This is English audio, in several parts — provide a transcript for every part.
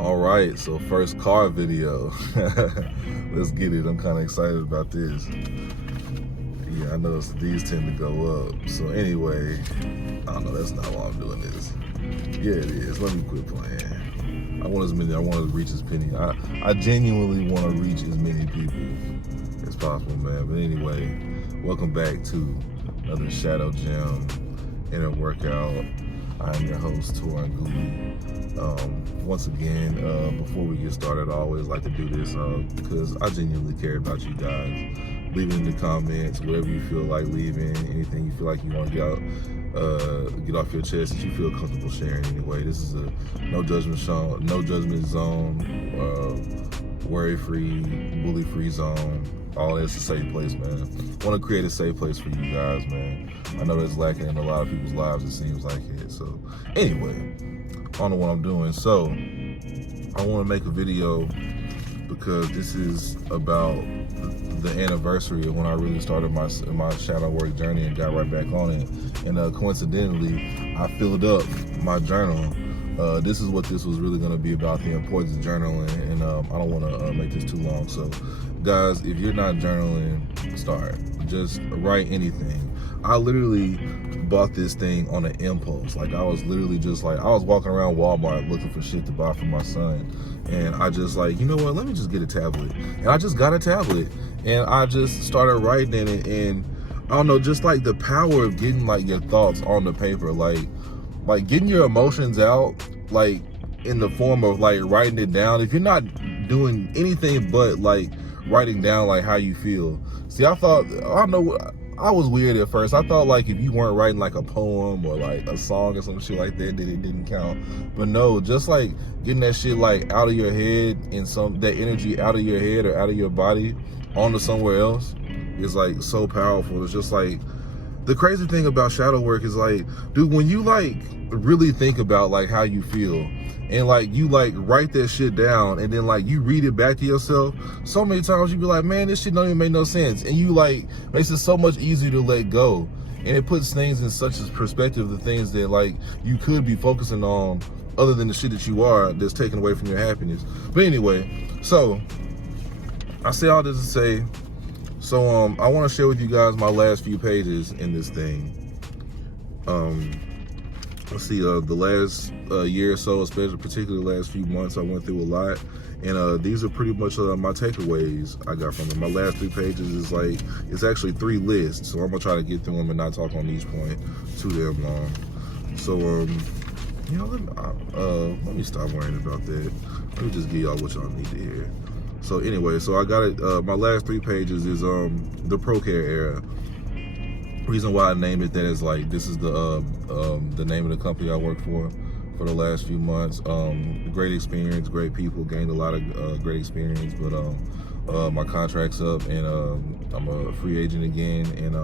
All right, so first car video. Let's get it. I'm kind of excited about this. Yeah, I noticed these tend to go up. So anyway, I don't know, that's not why I'm doing this. Yeah, it is. Let me quit playing. I want to reach as many. I genuinely want to reach as many people as possible, man. But anyway, welcome back to another Shadow Gym Inner Workout. I'm your host, Torin Gooley. Once again, before we get started, I always like to do this because I genuinely care about you guys. Leave it in the comments, whatever you feel like leaving, anything you feel like you want to get off your chest that you feel comfortable sharing anyway. This is a no judgment zone, worry-free, bully-free zone. All that's a safe place, man. I want to create a safe place for you guys, man. I know that's lacking in a lot of people's lives, it seems like it. So anyway, I don't know what I'm doing. So I want to make a video because this is about the anniversary of when I really started my shadow work journey and got right back on it. And coincidentally, I filled up my journal. This is what this was really going to be about, the importance of journaling, and I don't want to make this too long. So guys, if you're not journaling, start. Just write anything. I literally bought this thing on an impulse. Like, I was literally just like, I was walking around Walmart looking for shit to buy for my son, and I just like, you know what, let me just get a tablet. And I just got a tablet, and I just started writing in it, and I don't know, just like the power of getting like your thoughts on the paper, like getting your emotions out, like in the form of like writing it down. If you're not doing anything but like writing down like how you feel. See, I don't know, I was weird at first. I thought like if you weren't writing like a poem or like a song or some shit like that, then it didn't count. But no, just like getting that shit like out of your head and that energy out of your head or out of your body onto somewhere else is like so powerful. It's just like, the crazy thing about shadow work is like, dude, when you like really think about like how you feel and like you like write that shit down and then like you read it back to yourself, so many times you be like, man, this shit don't even make no sense. And you like, makes it so much easier to let go. And it puts things in such a perspective, the things that like you could be focusing on other than the shit that you are that's taken away from your happiness. But anyway, so I say all this to say, so I want to share with you guys my last few pages in this thing. Let's see, the last year or so, especially particularly the last few months, I went through a lot, and these are pretty much my takeaways I got from them. My last 3 pages is like, it's actually 3 lists, so I'm gonna try to get through them and not talk on each point too damn long. So you know, let me stop worrying about that. Let me just give y'all what y'all need to hear. So anyway, so I got it. My last 3 pages is the Pro Care era. Reason why I named it that is like, this is the name of the company I worked for the last few months. Great experience, great people, gained a lot of great experience, but my contract's up and I'm a free agent again, and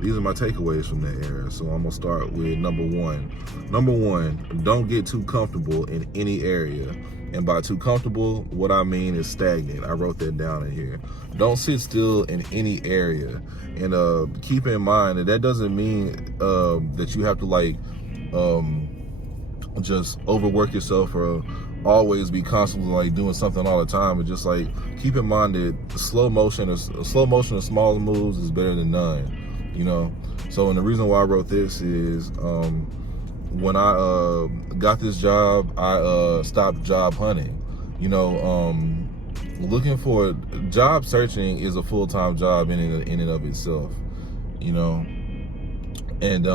these are my takeaways from that era. So I'm gonna start with number one. Number one, don't get too comfortable in any area. And by too comfortable, what I mean is stagnant. I wrote that down in here. Don't sit still in any area. And keep in mind that doesn't mean that you have to like just overwork yourself or always be constantly like doing something all the time. But just like keep in mind that slow motion or small moves is better than none, you know? So, and the reason why I wrote this is when I got this job, I stopped job hunting. You know, looking for job searching is a full-time job in and of itself. You know, and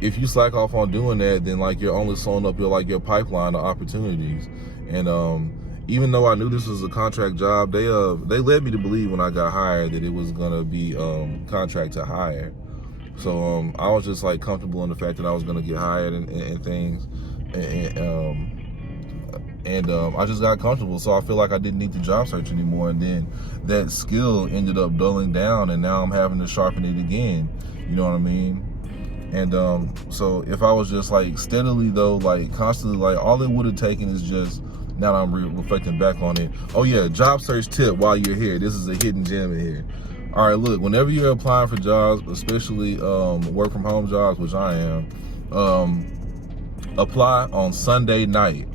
if you slack off on doing that, then like you're only slowing up your pipeline of opportunities. And even though I knew this was a contract job, they led me to believe when I got hired that it was gonna be contract to hire. So I was just like comfortable in the fact that I was gonna get hired and things, and I just got comfortable. So I feel like I didn't need to job search anymore. And then that skill ended up dulling down, and now I'm having to sharpen it again. You know what I mean? And so if I was just like steadily though, like constantly, like all it would have taken is just, now that I'm reflecting back on it. Oh yeah, job search tip while you're here. This is a hidden gem in here. All right, look, whenever you're applying for jobs, especially work from home jobs, which I am, apply on Sunday night.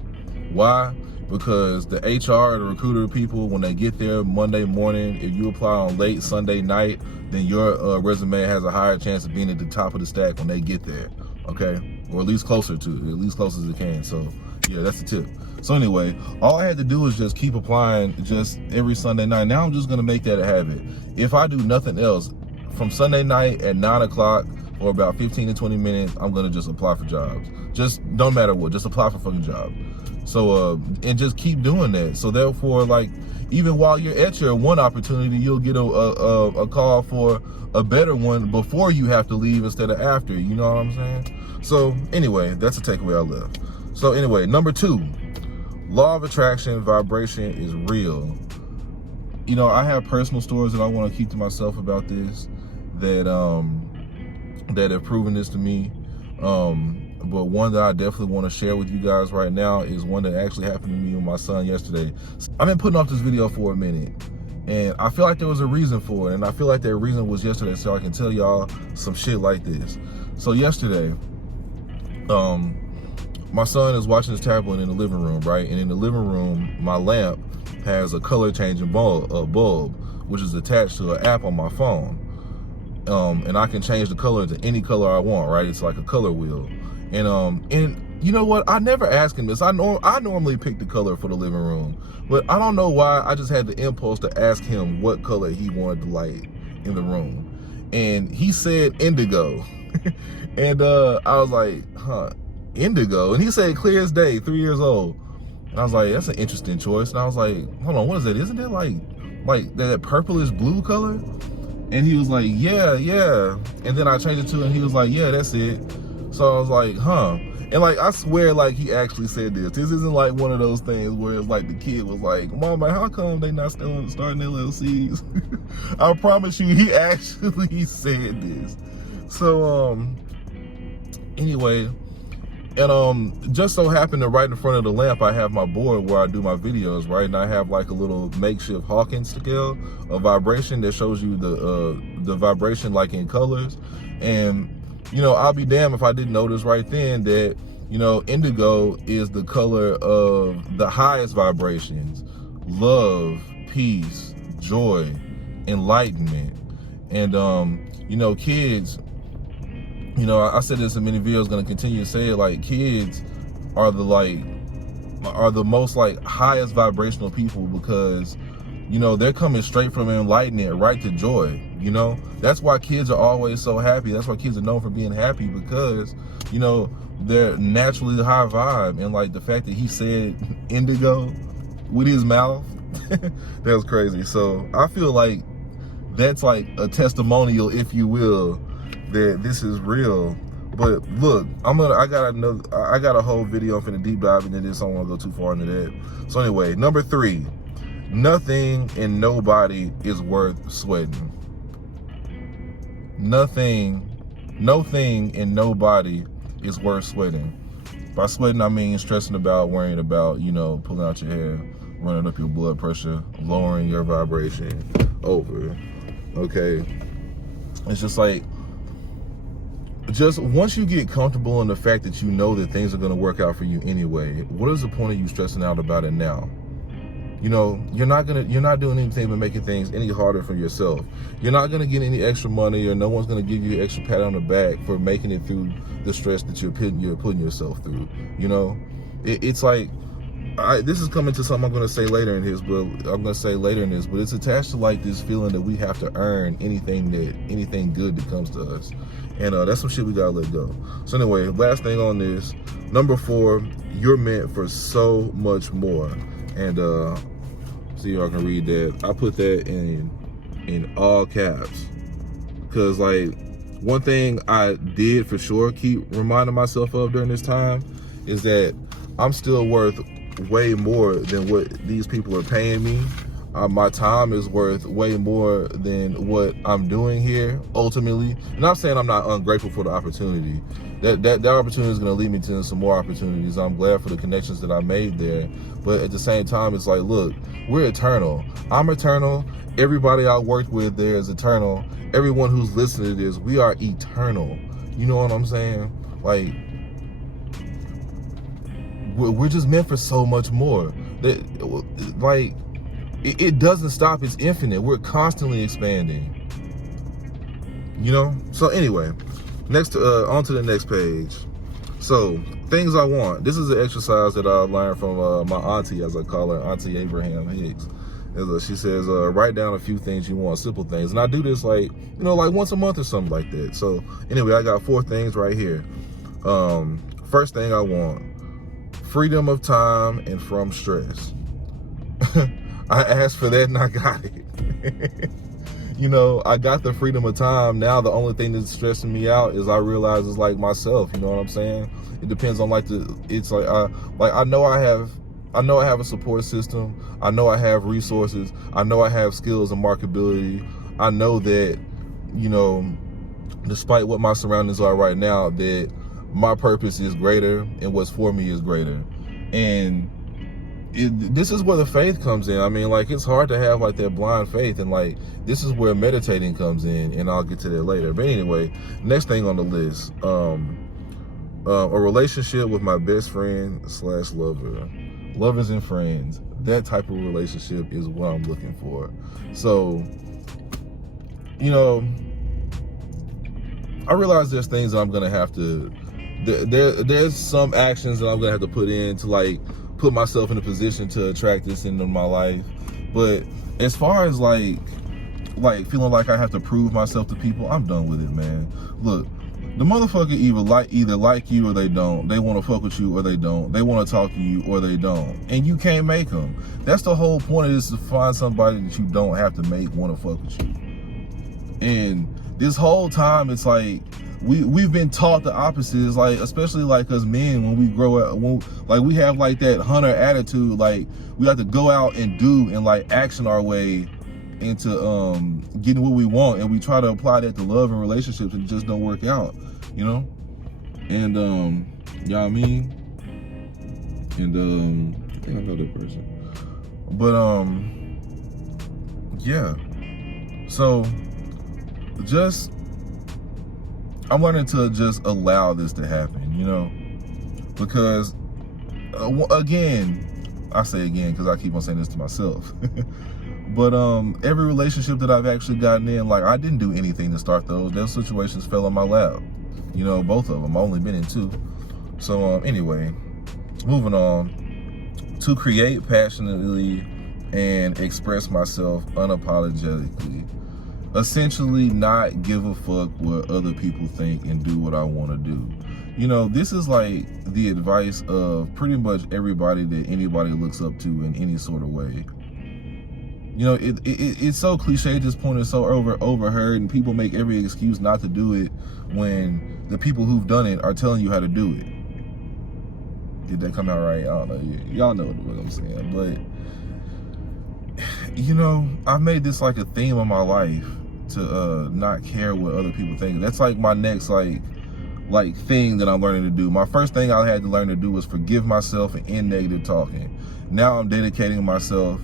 Why? because the HR, the recruiter people, when they get there Monday morning, if you apply on late Sunday night, then your resume has a higher chance of being at the top of the stack when they get there, okay? Or at least closer to it, at least close as it can. So yeah, that's the tip. So anyway, all I had to do was just keep applying just every Sunday night. Now I'm just gonna make that a habit. If I do nothing else, from Sunday night at 9 o'clock or about 15 to 20 minutes, I'm gonna just apply for jobs. Just don't matter what, just apply for fucking jobs. So and just keep doing that. So therefore, like, even while you're at your one opportunity, you'll get a call for a better one before you have to leave instead of after. You know what I'm saying? So anyway, that's a takeaway I left. So anyway, number 2, law of attraction, vibration is real. You know, I have personal stories that I want to keep to myself about this, that that have proven this to me. But one that I definitely want to share with you guys right now is one that actually happened to me with my son yesterday. I've been putting off this video for a minute, and I feel like there was a reason for it, and I feel like that reason was yesterday, so I can tell y'all some shit like this. So yesterday, my son is watching his tablet in the living room, right? And in the living room, my lamp has a color changing bulb, which is attached to an app on my phone. And I can change the color to any color I want, right? It's like a color wheel. And you know what? I never ask him this. I normally pick the color for the living room, but I don't know why. I just had the impulse to ask him what color he wanted to light in the room, and he said indigo. And I was like, huh, indigo? And he said clear as day, 3 years old. And I was like, that's an interesting choice. And I was like, hold on, what is that? Isn't that like that purplish blue color? And he was like, yeah. And then I changed it to, and he was like, yeah, that's it. So I was like, huh. And like, I swear, like, he actually said this. This isn't like one of those things where it's like the kid was like, Mama, how come they not still starting LLCs? I promise you, he actually said this. So, anyway, and just so happened that right in front of the lamp, I have my board where I do my videos, right? And I have like a little makeshift Hawkins scale of vibration that shows you the vibration like in colors. And you know, I'll be damned if I didn't notice right then that, you know, indigo is the color of the highest vibrations: love, peace, joy, enlightenment. And you know, kids, you know, I said this in many videos, gonna continue to say it, like, kids are the most like highest vibrational people, because, you know, they're coming straight from enlightenment right to joy. You know, that's why kids are always so happy. That's why kids are known for being happy, because, you know, they're naturally high vibe. And like the fact that he said indigo with his mouth, that was crazy. So I feel like that's like a testimonial, if you will, that this is real. But look, I got a whole video. I'm finna deep dive into this. I don't want to go too far into that. So anyway, number 3, nothing and nobody is worth sweating. No thing and nobody is worth sweating. By sweating, I mean stressing about, worrying about, you know, pulling out your hair, running up your blood pressure, lowering your vibration over. Okay, it's just like, just once you get comfortable in the fact that you know that things are going to work out for you anyway, what is the point of you stressing out about it now? You know, you're not doing anything but making things any harder for yourself. You're not gonna get any extra money, or no one's gonna give you an extra pat on the back for making it through the stress that you're putting yourself through. You know, it's like, this is coming to something I'm gonna say later in this, but it's attached to like this feeling that we have to earn anything good that comes to us, and that's some shit we gotta let go. So anyway, last thing on this, number 4, you're meant for so much more. And see if I can read that. I put that in all caps, because like, one thing I did for sure keep reminding myself of during this time is that I'm still worth way more than what these people are paying me. My time is worth way more than what I'm doing here ultimately. And I'm saying I'm not ungrateful for the opportunity. That opportunity is going to lead me to some more opportunities. I'm glad for the connections that I made there. But at the same time, it's like, look, we're eternal. I'm eternal. Everybody I worked with there is eternal. Everyone who's listening to this, we are eternal. You know what I'm saying? Like, we're just meant for so much more. Like, it doesn't stop. It's infinite. We're constantly expanding. You know? So anyway, next on to the next page. So, things I want. This is an exercise that I learned from my auntie, as I call her, Auntie Abraham Hicks. She says, write down a few things you want, simple things. And I do this like once a month or something like that. So anyway, I got 4 things right here. First thing I want, freedom of time and from stress. I asked for that and I got it. You know, I got the freedom of time. Now the only thing that's stressing me out is I realize it's like myself, you know what I'm saying? It depends on I know I have a support system. I know I have resources. I know I have skills and marketability. I know that, you know, despite what my surroundings are right now, that my purpose is greater and what's for me is greater. And this is where the faith comes in. I mean, like, it's hard to have like that blind faith, and like this is where meditating comes in, and I'll get to that later. But anyway, next thing on the list, a relationship with my best friend / lover. Lovers and friends, that type of relationship is what I'm looking for. So, you know, I realize there's things that I'm gonna have to, there's some actions that I'm gonna have to put in to like put myself in a position to attract this into my life. But as far as like feeling like I have to prove myself to people, I'm done with it, man. Look, the motherfucker either like you or they don't. They want to fuck with you or they don't. They want to talk to you or they don't. And you can't make them. That's the whole point of this, to find somebody that you don't have to make want to fuck with you. And this whole time, it's like we've been taught the opposite. It's like, especially like us men, when we grow up, we have like that hunter attitude. Like, we have to go out and do and like action our way into getting what we want, and we try to apply that to love and relationships, and it just don't work out, you know. And you know what I mean. And I think I know that person. But yeah. So I'm learning to just allow this to happen, you know, because again, I say again because I keep on saying this to myself. But every relationship that I've actually gotten in, like, I didn't do anything to start those. Those situations fell on my lap. You know, both of them. I've only been in 2. So anyway, moving on. To create passionately and express myself unapologetically. Essentially not give a fuck what other people think and do what I want to do. You know, this is like the advice of pretty much everybody that anybody looks up to in any sort of way. You know, it's so cliche at this point. It's so overheard, and people make every excuse not to do it when the people who've done it are telling you how to do it. Did that come out right? I don't know. Y'all know what I'm saying. But, you know, I've made this like a theme of my life to not care what other people think. That's like my next like thing that I'm learning to do. My first thing I had to learn to do was forgive myself and end negative talking. Now I'm dedicating myself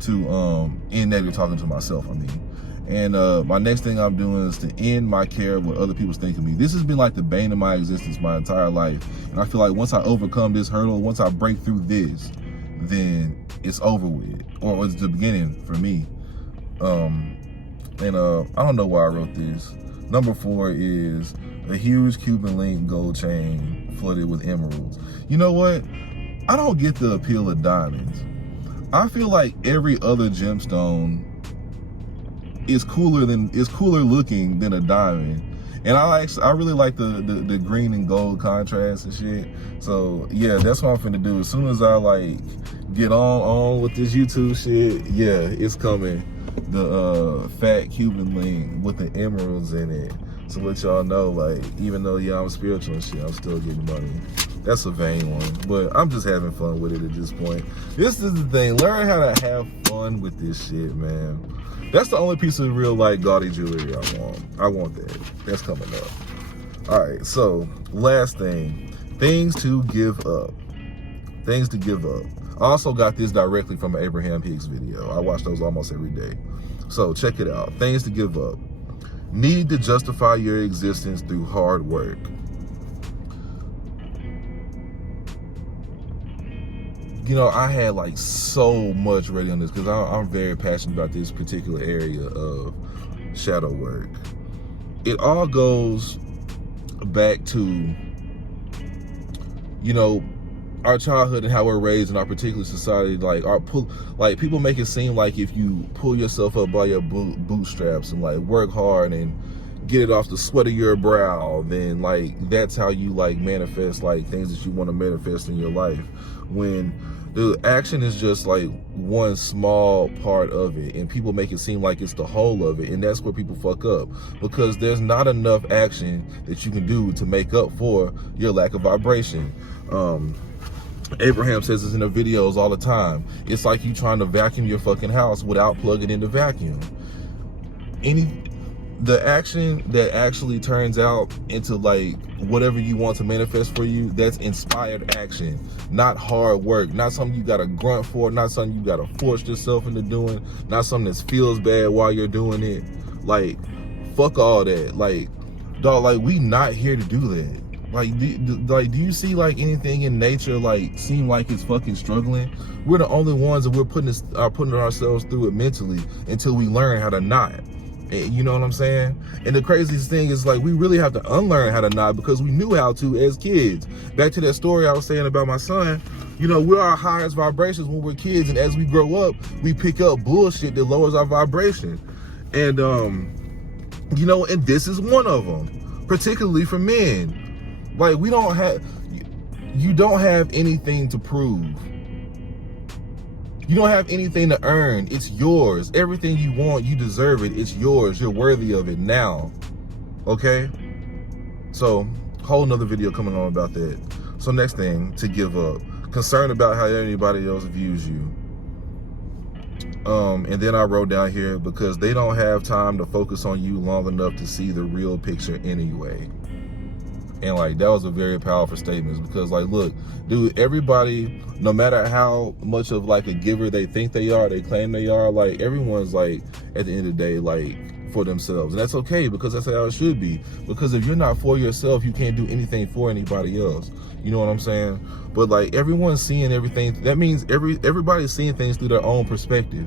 to end negative talking to myself, I mean. And my next thing I'm doing is to end my care of what other people's think of me. This has been like the bane of my existence my entire life. And I feel like once I overcome this hurdle, once I break through this, then it's over with. Or it's the beginning for me. I don't know why I wrote this. Number 4 is a huge Cuban link gold chain flooded with emeralds. You know what? I don't get the appeal of diamonds. I feel like every other gemstone is cooler looking than a diamond. And I really like the green and gold contrast and shit. So yeah, that's what I'm finna do. As soon as I like get on with this YouTube shit, yeah, it's coming. The fat Cuban link with the emeralds in it. To let y'all know, like, even though I'm spiritual and shit, I'm still getting money. That's a vain one, but I'm just having fun with it at this point. This is the thing. Learn how to have fun with this shit, man. That's the only piece of real, like, gaudy jewelry I want. I want that. That's coming up. All right, so last thing. Things to give up. Things to give up. I also got this directly from an Abraham Hicks video. I watch those almost every day. So check it out. Things to give up. Need to justify your existence through hard work. you know, I had like so much ready on this because I'm very passionate about this particular area of shadow work. It all goes back to, you know, our childhood and how we're raised in our particular society. Like people make it seem like if you pull yourself up by your bootstraps and like work hard and get it off the sweat of your brow, then like that's how you like manifest like things that you want to manifest in your life, when the action is just like one small part of it, and people make it seem like it's the whole of it. And that's where people fuck up, because there's not enough action that you can do to make up for your lack of vibration. Abraham says this in the videos all the time. It's like you trying to vacuum your fucking house without plugging in the vacuum. The action that actually turns out into like whatever you want to manifest for you, that's inspired action, not hard work, not something you gotta grunt for, not something you gotta force yourself into doing, not something that feels bad while you're doing it. Like, fuck all that. Like, dog, like we not here to do that. Like, do you see like anything in nature like seem like it's fucking struggling? We're the only ones that we're putting ourselves through it mentally until we learn how to not. You know what I'm saying? And the craziest thing is like we really have to unlearn how to not, because we knew how to as kids. Back to that story I was saying about my son, you know, we're our highest vibrations when we're kids, and as we grow up, we pick up bullshit that lowers our vibration. And you know, and this is one of them, particularly for men. Like, you don't have anything to prove. You don't have anything to earn. It's yours. Everything you want, you deserve it. It's yours. You're worthy of it now. Okay? So, whole nother video coming on about that. So next thing, to give up. Concerned about how anybody else views you. And then I wrote down here, because they don't have time to focus on you long enough to see the real picture anyway. And like, that was a very powerful statement, because like, look, dude, everybody, no matter how much of like a giver they think they are, they claim they are, like everyone's like, at the end of the day, like for themselves. And that's okay, because that's how it should be. Because if you're not for yourself, you can't do anything for anybody else. You know what I'm saying? But like, everyone's seeing everything. That means everybody's seeing things through their own perspective.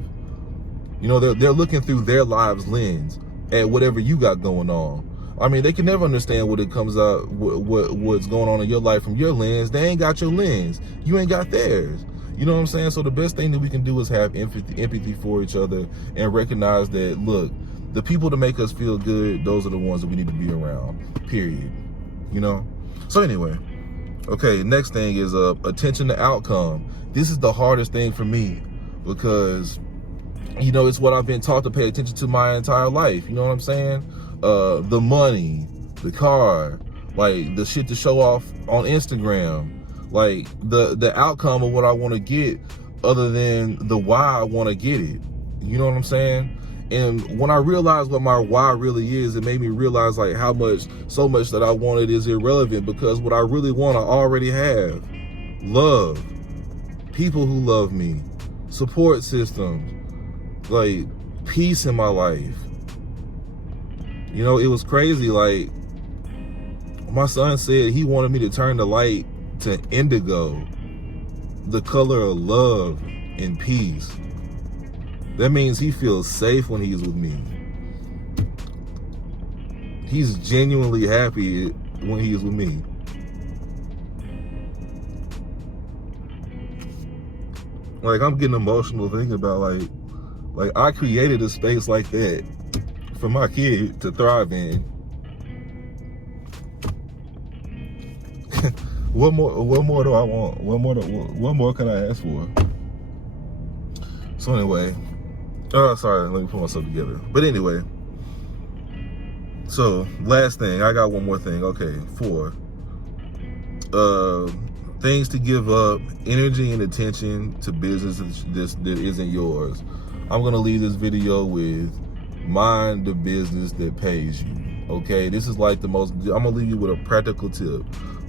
You know, they're looking through their lives lens at whatever you got going on. I mean, they can never understand what it comes out, what's going on in your life from your lens. They ain't got your lens. You ain't got theirs. You know what I'm saying? So the best thing that we can do is have empathy for each other, and recognize that, look, the people that make us feel good, those are the ones that we need to be around, period. You know? So anyway, okay, next thing is attention to outcome. This is the hardest thing for me, because, you know, it's what I've been taught to pay attention to my entire life. You know what I'm saying? The money, the car, like the shit to show off on Instagram, like the outcome of what I want to get, other than the why I want to get it. You know what I'm saying? And when I realized what my why really is, it made me realize like how so much that I wanted is irrelevant, because what I really want, I already have. Love, people who love me, support systems, like peace in my life. You know, it was crazy. Like, my son said he wanted me to turn the light to indigo, the color of love and peace. That means he feels safe when he's with me. He's genuinely happy when he's with me. Like, I'm getting emotional thinking about like I created a space like that for my kid to thrive in. What more do I want? What more can I ask for? So anyway, sorry, let me put myself together. But anyway, so last thing, I got one more thing. Okay, 4. Things to give up: energy and attention to business that isn't yours. I'm gonna leave this video with: mind the business that pays you. Okay, this is like I'm gonna leave you with a practical tip.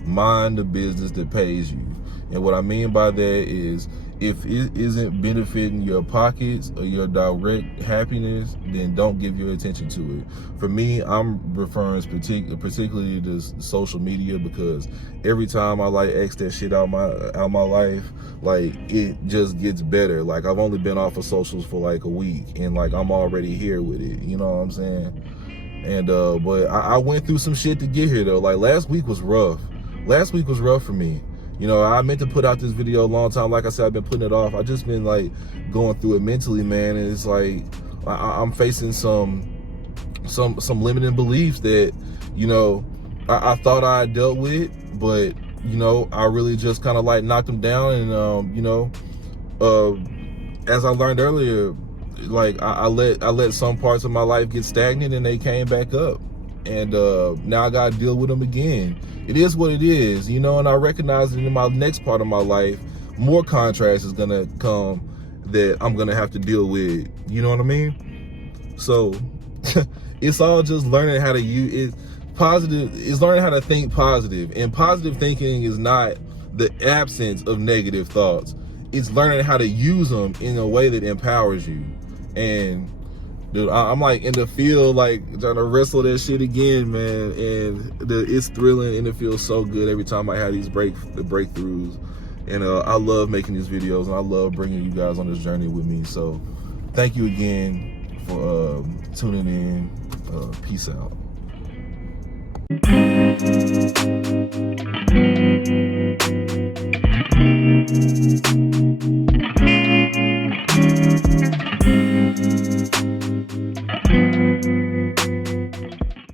Mind the business that pays you. And what I mean by that is, if it isn't benefiting your pockets or your direct happiness, then don't give your attention to it. For me, I'm referring particularly to social media, because every time I like X that shit out my life, like it just gets better. Like I've only been off of socials for like a week, and like I'm already here with it. You know what I'm saying? And but I went through some shit to get here though. Like last week was rough. Last week was rough for me. You know, I meant to put out this video a long time. Like I said, I've been putting it off. I just been like going through it mentally, man. And it's like I'm facing some limiting beliefs that, you know, I thought I dealt with, but you know, I really just kind of like knocked them down. And you know, as I learned earlier, like I let some parts of my life get stagnant, and they came back up, and now I gotta deal with them again. It is what it is, you know, and I recognize that in my next part of my life, more contrast is gonna come that I'm gonna have to deal with. You know what I mean? So it's all just learning how to use it. Positive is learning how to think positive, and positive thinking is not the absence of negative thoughts. It's learning how to use them in a way that empowers you. And dude, I'm like in the field, like trying to wrestle that shit again, man. And it's thrilling, and it feels so good every time I have these breakthroughs. And I love making these videos, and I love bringing you guys on this journey with me. So thank you again for tuning in. Peace out.